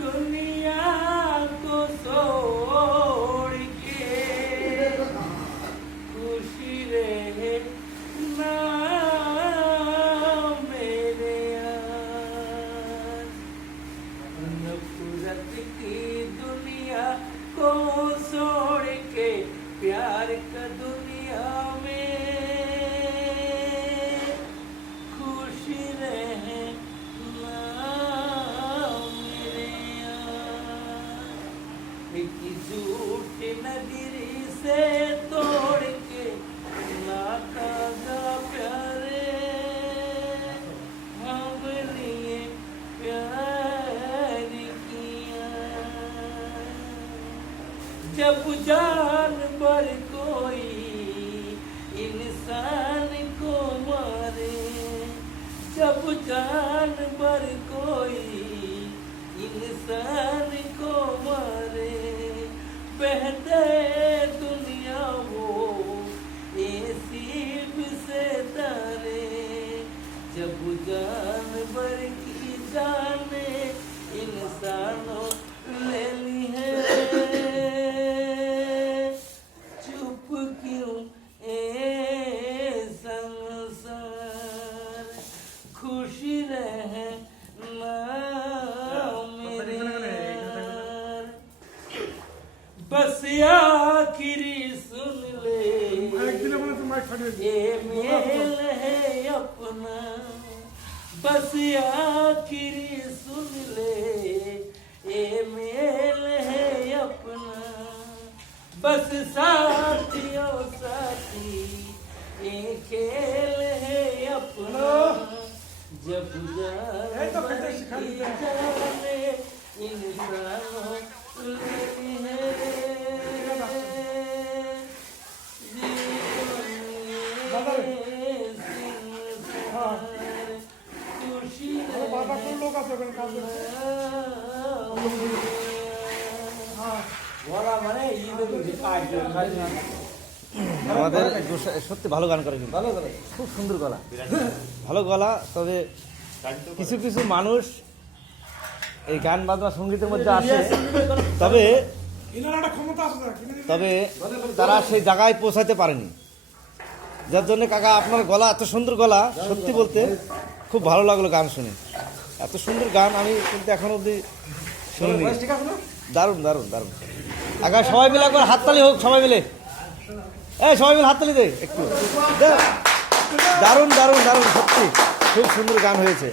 दुनिया को छोड़ के खुशी रहे ना मेरे यार। नफरत की दुनिया को छोड़ के प्यार का दुनिया में खुशी रहे ना मेरे यार। एक झूठ नगरी से तोड़ के नाता गा प्यारे हम लिए प्यार किया। जब जानवर कोई इंसान को मारे, जब जानवर कोई इंसान को मारे, बहते दुनिया वो नसीब से तारे। जब जानवर की जाने इंसानों ले ली है, चुप क्यों ए संसार। खुशी रहे ना मेरे यार। बस आखिरी सुन ले ये मेल है अपना। बस आखिरी सुन ले ये मेल है अपना। बस साथियों साथी ये खेल है अपना। जब जाने इंसानों लेनी है खुशी আমাদের সত্যি ভালো গান করে, কিন্তু খুব সুন্দর গলা, ভালো গলা। তবে কিছু কিছু মানুষ এই গান বাজনা সঙ্গীতের মধ্যে আসে, তবে তবে তারা সেই জায়গায় পৌঁছাতে পারেনি। যার জন্য কাকা আপনার গলা, এত সুন্দর গলা, সত্যি বলতে খুব ভালো লাগলো গান শুনে। এত সুন্দর গান আমি কিন্তু এখন অবধি শুনিনি। দারুণ দারুণ দারুণ। কাকা সবাই মিলে একবার হাততালি হোক, সবাই মিলে, সবাই মিলে হাততালি দে একটু। দারুণ দারুণ দারুণ, সত্যি খুব সুন্দর গান হয়েছে।